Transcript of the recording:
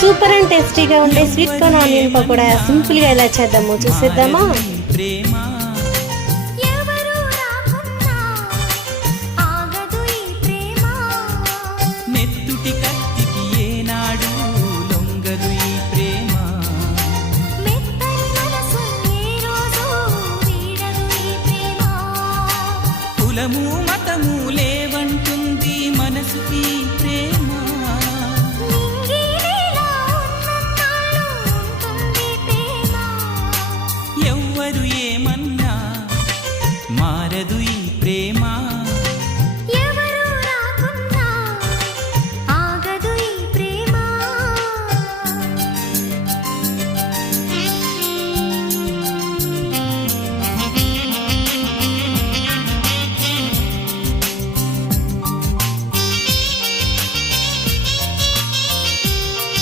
Super and టేస్టీగా ఉండే sweet corn onion pakoda సింపుల్గా ఎలా చేద్దామో చూసేద్దామా.